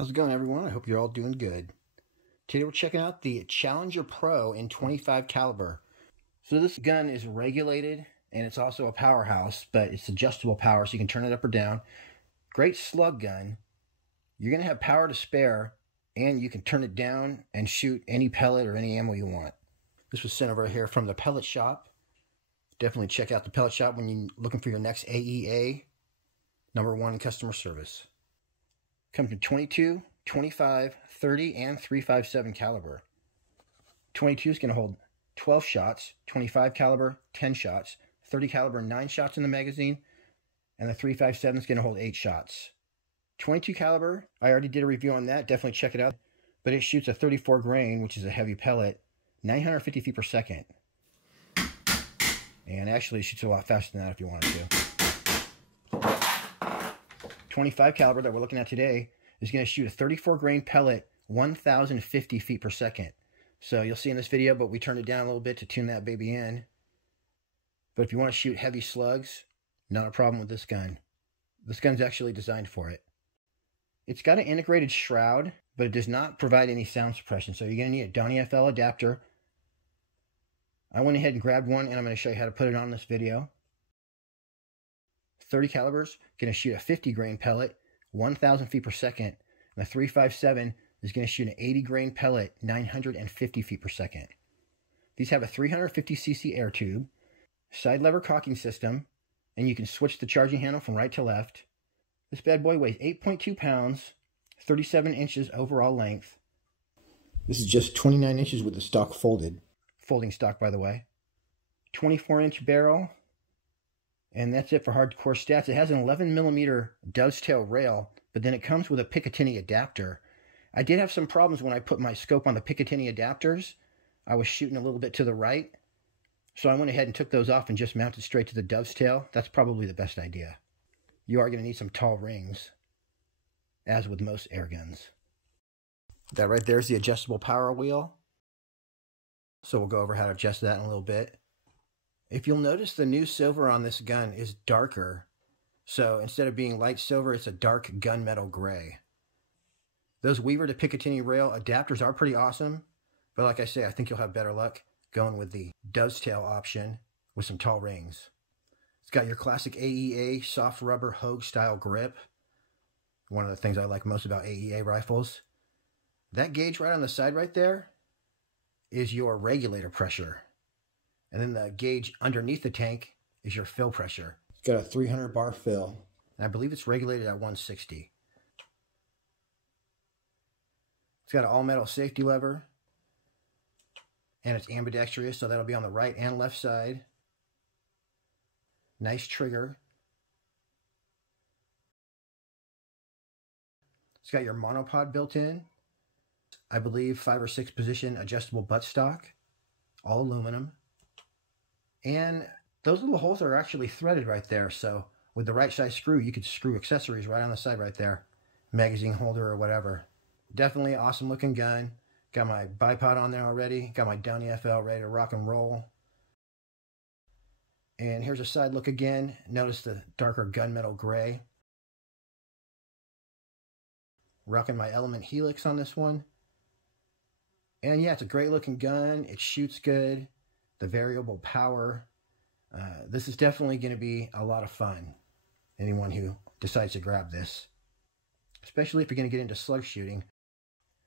How's it going, everyone? I hope you're all doing good. Today we're checking out the Challenger Pro in 25 caliber. So this gun is regulated and it's also a powerhouse, but it's adjustable power so you can turn it up or down. Great slug gun. You're going to have power to spare and you can turn it down and shoot any pellet or any ammo you want. This was sent over here from the pellet shop. Definitely check out the pellet shop when you're looking for your next AEA #1 customer service. Comes in 22, 25, 30, and 3.57 caliber. 22 is going to hold 12 shots, 25 caliber, 10 shots, 30 caliber, 9 shots in the magazine, and the 3.57 is going to hold 8 shots. 22 caliber, I already did a review on that, definitely check it out. But it shoots a 34 grain, which is a heavy pellet, 950 feet per second. And actually it shoots a lot faster than that if you wanted to. 25 caliber that we're looking at today is going to shoot a 34 grain pellet 1,050 feet per second. So you'll see in this video, but we turned it down a little bit to tune that baby in. But if you want to shoot heavy slugs, not a problem with this gun. This gun's actually designed for it. It's got an integrated shroud, but it does not provide any sound suppression. So you're going to need a Donny FL adapter. I went ahead and grabbed one, and I'm going to show you how to put it on this video. 30 calibers, going to shoot a 50 grain pellet, 1,000 feet per second. And the 3.57 is going to shoot an 80 grain pellet, 950 feet per second. These have a 350cc air tube, side lever cocking system, and you can switch the charging handle from right to left. This bad boy weighs 8.2 pounds, 37 inches overall length. This is just 29 inches with the stock folded. Folding stock, by the way. 24-inch barrel. And that's it for hardcore stats. It has an 11mm dovetail rail, but then it comes with a Picatinny adapter. I did have some problems when I put my scope on the Picatinny adapters. I was shooting a little bit to the right, so I went ahead and took those off and just mounted straight to the dovetail. That's probably the best idea. You are going to need some tall rings, as with most air guns. That right there is the adjustable power wheel. So we'll go over how to adjust that in a little bit. If you'll notice, the new silver on this gun is darker. So instead of being light silver, it's a dark gunmetal gray. Those Weaver to Picatinny rail adapters are pretty awesome. But like I say, I think you'll have better luck going with the dovetail option with some tall rings. It's got your classic AEA soft rubber Hogue style grip. One of the things I like most about AEA rifles. That gauge right on the side right there is your regulator pressure. And then the gauge underneath the tank is your fill pressure. It's got a 300 bar fill. And I believe it's regulated at 160. It's got an all metal safety lever. And it's ambidextrous, so that'll be on the right and left side. Nice trigger. It's got your monopod built in. I believe 5 or 6 position adjustable buttstock. All aluminum. And those little holes are actually threaded right there. So with the right size screw, you could screw accessories right on the side right there. Magazine holder or whatever. Definitely an awesome looking gun. Got my bipod on there already. Got my Donny FL ready to rock and roll. And here's a side look again. Notice the darker gunmetal gray. Rocking my Element Helix on this one. And yeah, it's a great looking gun. It shoots good. The variable power. This is definitely going to be a lot of fun. Anyone who decides to grab this. Especially if you're going to get into slug shooting.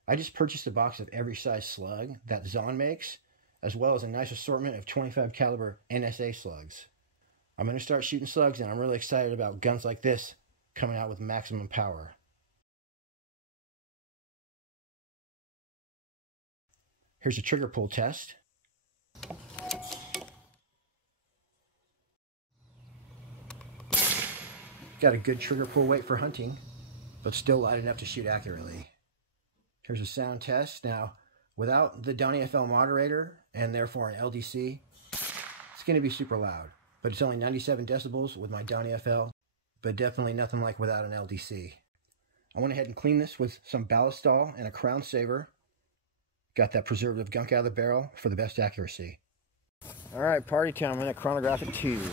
I just purchased a box of every size slug that Zon makes, as well as a nice assortment of 25 caliber NSA slugs. I'm going to start shooting slugs, and I'm really excited about guns like this coming out with maximum power. Here's a trigger pull test. Got a good trigger pull weight for hunting, but still light enough to shoot accurately. Here's a sound test. Now, without the Donny FL moderator, and therefore an LDC, it's going to be super loud. But it's only 97 decibels with my Donny FL, but definitely nothing like without an LDC. I went ahead and cleaned this with some ballistol and a crown saver. Got that preservative gunk out of the barrel for the best accuracy. All right, party time. I'm in a chronographic 2. All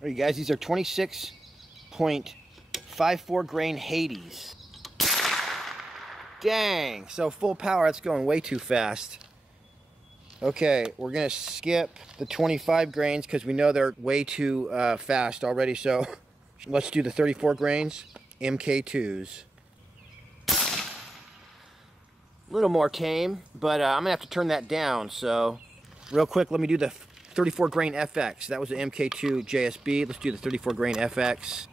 right, you guys, these are 26.54 grain Hades. Dang, so full power, that's going way too fast. Okay, we're gonna skip the 25 grains because we know they're way too fast already, so let's do the 34 grains, MK2s. A little more tame, but I'm gonna have to turn that down, so real quick, let me do the 34 grain FX. That was the MK2 JSB. Let's do the 34 grain FX.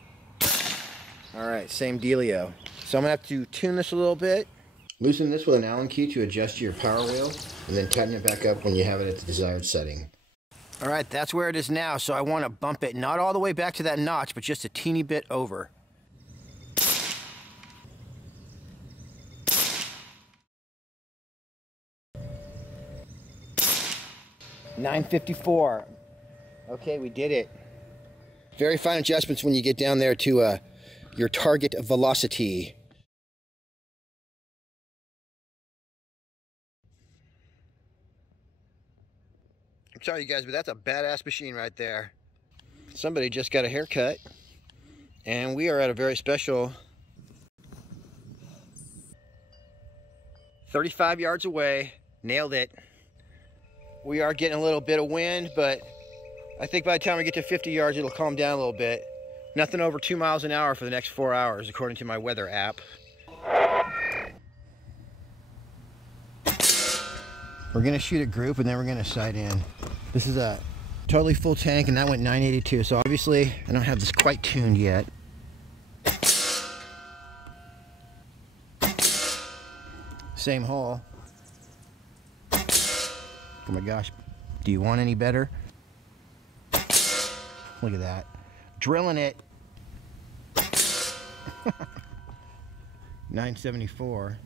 All right, same dealio. So I'm gonna have to tune this a little bit. Loosen this with an Allen key to adjust your power wheel, and then tighten it back up when you have it at the desired setting. All right, that's where it is now, so I want to bump it not all the way back to that notch, but just a teeny bit over. $954. Okay, we did it. Very fine adjustments when you get down there to your target velocity. I'm sorry, you guys, but that's a badass machine right there. Somebody just got a haircut, and we are at a very special 35 yards away. Nailed it. We are getting a little bit of wind, but I think by the time we get to 50 yards, it'll calm down a little bit. Nothing over 2 miles an hour for the next 4 hours, according to my weather app. We're gonna shoot a group and then we're gonna sight in. This is a totally full tank and that went 982, so obviously I don't have this quite tuned yet. Same hole. Oh my gosh, do you want any better? Look at that. Drilling it. 974.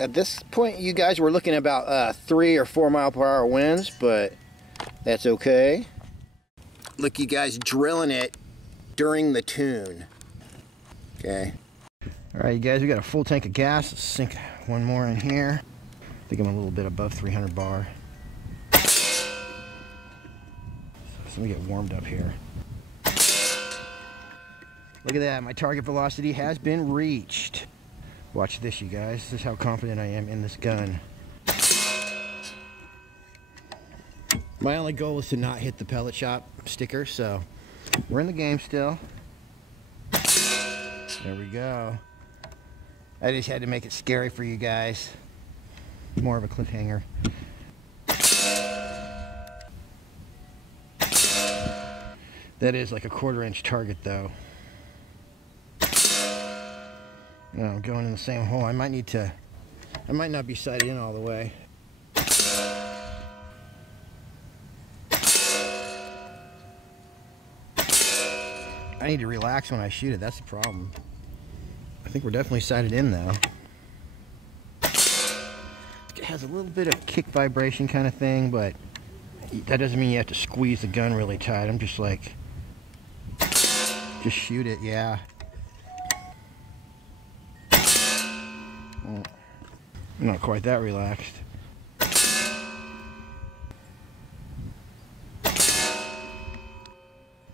At this point, you guys were looking at about 3 or 4 mile per hour winds, but that's okay. Look, you guys drilling it during the tune. Okay. All right, you guys, we got a full tank of gas. Let's sink one more in here. I think I'm a little bit above 300 bar. So let me get warmed up here. Look at that, my target velocity has been reached. Watch this, you guys. This is how confident I am in this gun. My only goal is to not hit the pellet shop sticker, so we're in the game still. There we go. I just had to make it scary for you guys. More of a cliffhanger. That is like a 1/4 inch target though. No, I'm going in the same hole. I might not be sighted in all the way. I need to relax when I shoot it, that's the problem. I think we're definitely sighted in though. It has a little bit of kick vibration kind of thing, but that doesn't mean you have to squeeze the gun really tight. I'm just like, just shoot it, yeah. Well, I'm not quite that relaxed.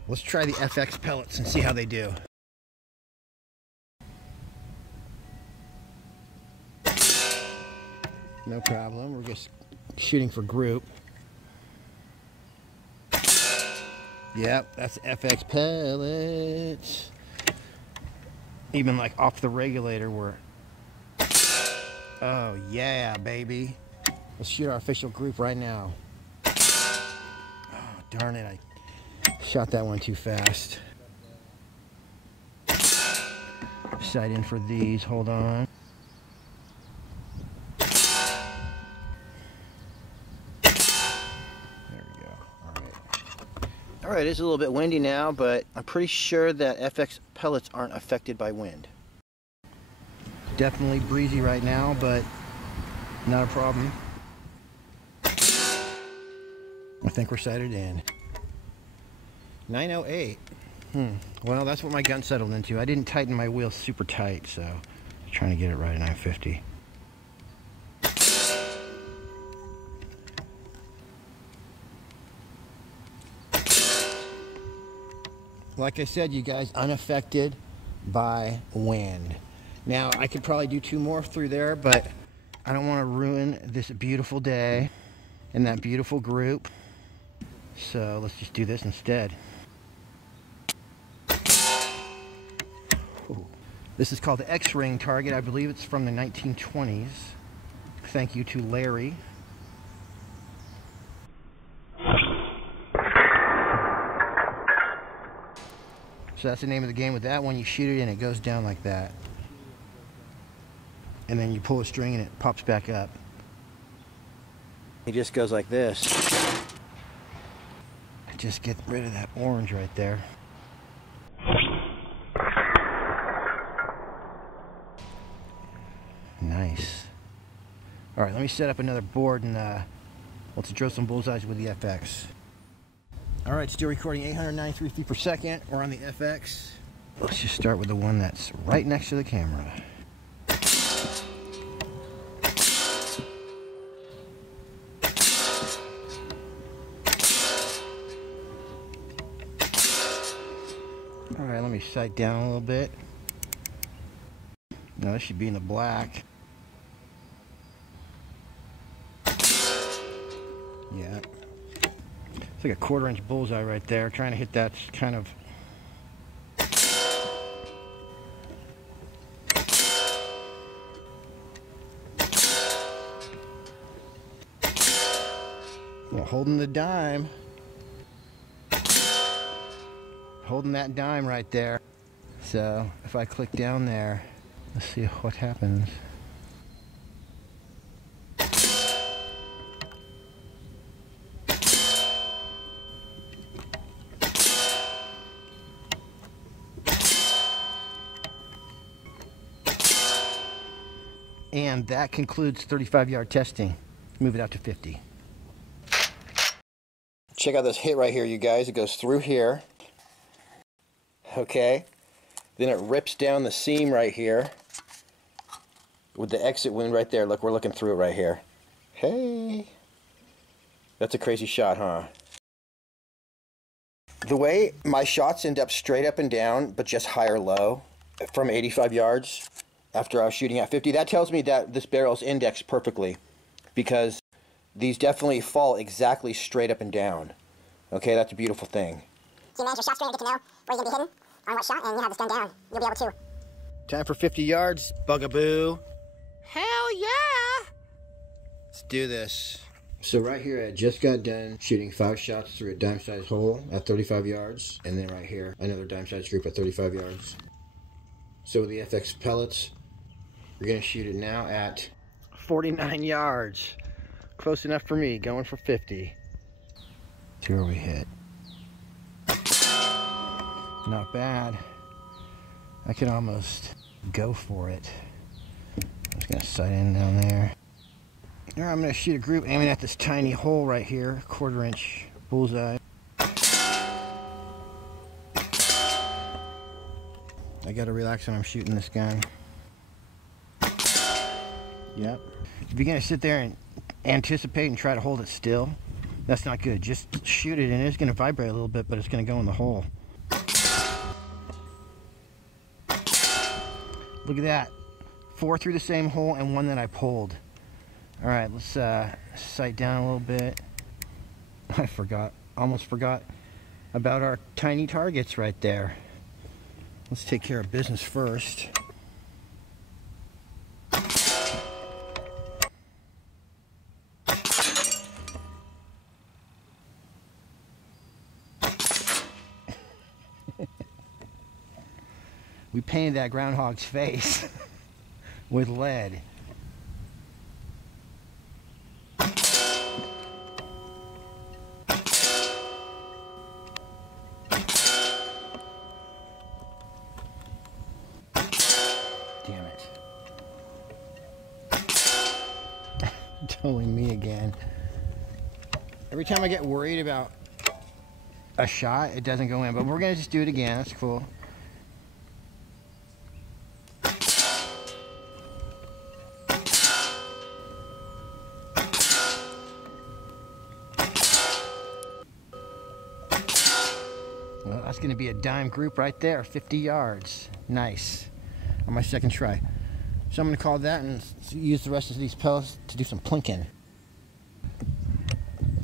Let's try the FX pellets and see how they do. No problem, we're just shooting for group. Yep, that's FX pellets. Even like off the regulator we're... Oh yeah, baby. Let's shoot our official group right now. Oh, darn it, I shot that one too fast. Sight in for these, hold on. Alright, it's a little bit windy now, but I'm pretty sure that FX pellets aren't affected by wind. Definitely breezy right now, but not a problem. I think we're sighted in. 908. Well, that's what my gun settled into. I didn't tighten my wheel super tight, so I'm trying to get it right at 950. Like I said, you guys, unaffected by wind. Now, I could probably do 2 more through there, but I don't want to ruin this beautiful day and that beautiful group. So let's just do this instead. Ooh. This is called the X-ring target. I believe it's from the 1920s. Thank you to Larry. So that's the name of the game with that one. You shoot it and it goes down like that. And then you pull a string and it pops back up. It just goes like this. Just get rid of that orange right there. Nice. Alright, let me set up another board and let's drill some bullseyes with the FX. Alright, still recording 893 feet per second. We're on the FX. Let's just start with the one that's right next to the camera. Alright, let me sight down a little bit. No, this should be in the black. Yeah. It's like a 1/4 inch bullseye right there. Trying to hit that kind of... Well, holding the dime. Holding that dime right there. So if I click down there, let's see what happens. And that concludes 35-yard testing. Move it out to 50. Check out this hit right here, you guys. It goes through here. Okay. Then it rips down the seam right here with the exit wound right there. Look, we're looking through it right here. Hey. That's a crazy shot, huh? The way my shots end up straight up and down, but just high or low from 85 yards after I was shooting at 50, that tells me that this barrel's indexed perfectly, because these definitely fall exactly straight up and down. Okay, that's a beautiful thing. So you manage your shot straight and get to know where you're going to be hidden on what shot, and you have this gun down. You'll be able to. Time for 50 yards, bugaboo. Hell yeah! Let's do this. So right here, I just got done shooting 5 shots through a dime-sized hole at 35 yards. And then right here, another dime-sized group at 35 yards. So with the FX pellets, we're going to shoot it now at 49 yards. Close enough for me, going for 50. See where we hit. Not bad. I could almost go for it. I'm just going to sight in down there. Now I'm going to shoot a group aiming at this tiny hole right here, 1/4 inch bullseye. I got to relax when I'm shooting this gun. Yep. If you're going to sit there and anticipate and try to hold it still, that's not good. Just shoot it and it's going to vibrate a little bit, but it's going to go in the hole. Look at that. 4 through the same hole and 1 that I pulled. Alright, let's sight down a little bit. I almost forgot about our tiny targets right there. Let's take care of business first. We painted that groundhog's face with lead. Damn it. Totally me again. Every time I get worried about a shot, it doesn't go in, but we're gonna just do it again. That's cool. Well, that's going to be a dime group right there, 50 yards. Nice. On my second try. So I'm going to call that and use the rest of these pellets to do some plinking.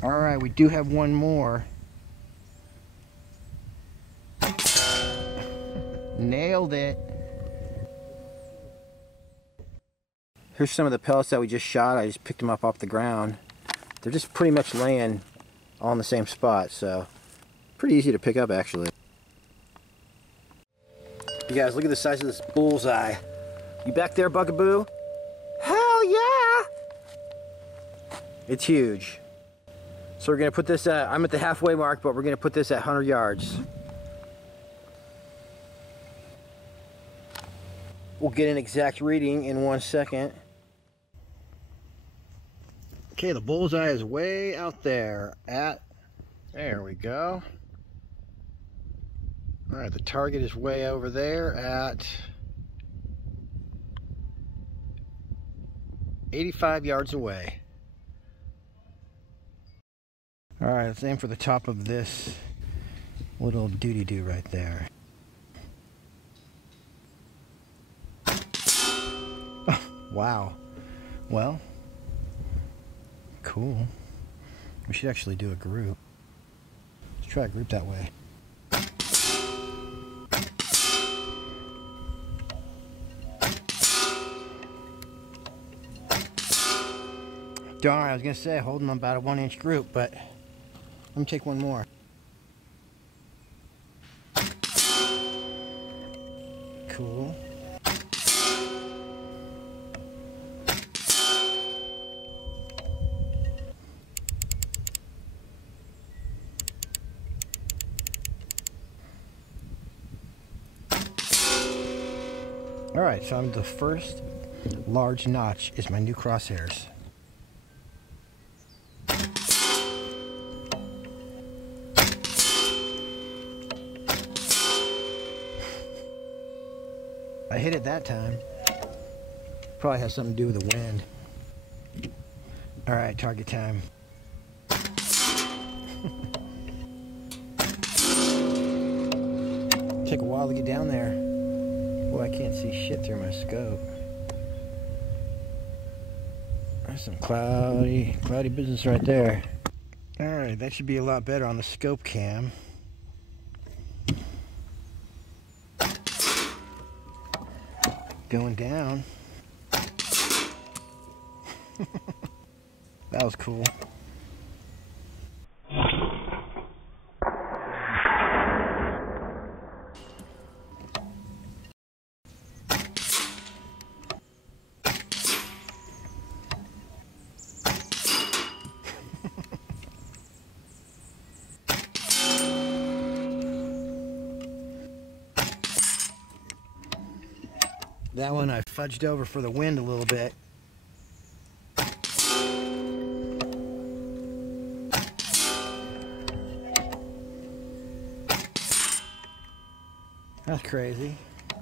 Alright, we do have one more. Nailed it. Here's some of the pellets that we just shot. I just picked them up off the ground. They're just pretty much laying all in the same spot, so pretty easy to pick up actually. You guys, look at the size of this bullseye. You back there, Bugaboo? Hell yeah! It's huge. So we're gonna put this at, I'm at the halfway mark, but we're gonna put this at 100 yards. We'll get an exact reading in 1 second. Okay, the bullseye is way out there there we go. All right, the target is way over there at 85 yards away. All right, let's aim for the top of this little doody-doo right there. Oh, wow. Well, cool. We should actually do a group. Let's try a group that way. Darn, I was gonna say holding them about a 1-inch group, but let me take one more. Cool. Alright, so I'm the first large notch is my new crosshairs. I hit it that time. Probably has something to do with the wind. Alright, target time. Take a while to get down there. Boy, I can't see shit through my scope. There's some cloudy business right there. Alright, that should be a lot better on the scope cam. Going down. That was cool. That one I fudged over for the wind a little bit. That's crazy. I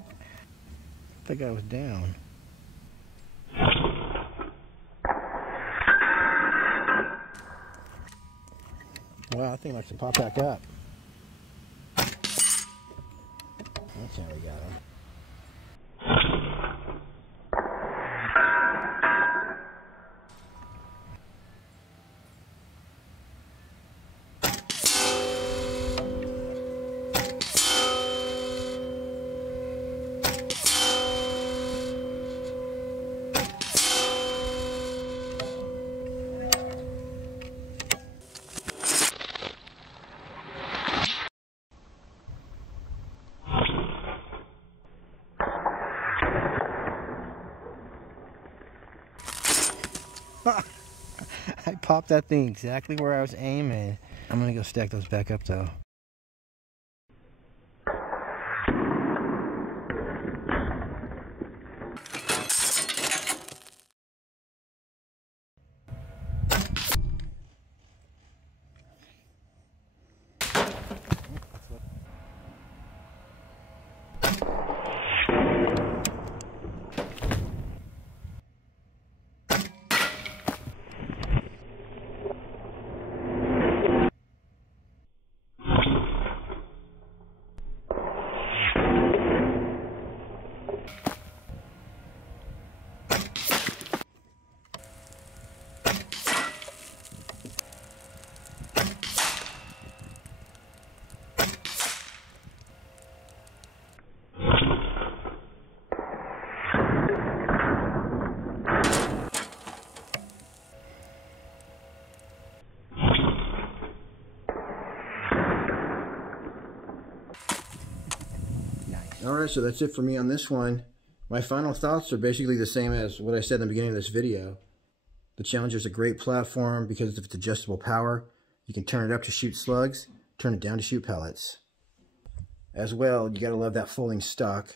think I was down. Well, I think I have to pop back up. That's how we got him. I popped that thing exactly where I was aiming. I'm gonna go stack those back up though. All right, so that's it for me on this one. My final thoughts are basically the same as what I said in the beginning of this video. The Challenger is a great platform because of its adjustable power. You can turn it up to shoot slugs, turn it down to shoot pellets. As well, you gotta love that folding stock.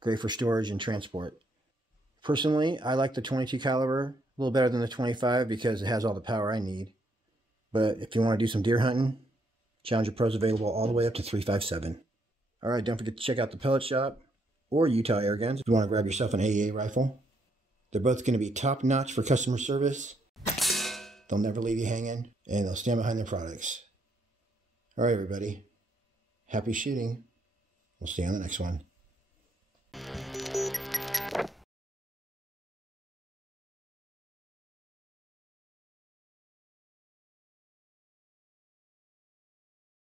Great for storage and transport. Personally, I like the 22 caliber a little better than the 25 because it has all the power I need. But if you want to do some deer hunting, Challenger Pro's available all the way up to 357. All right, don't forget to check out the Pellet Shop or Utah Air Guns if you want to grab yourself an AEA rifle. They're both going to be top-notch for customer service. They'll never leave you hanging, and they'll stand behind their products. All right, everybody. Happy shooting. We'll see you on the next one.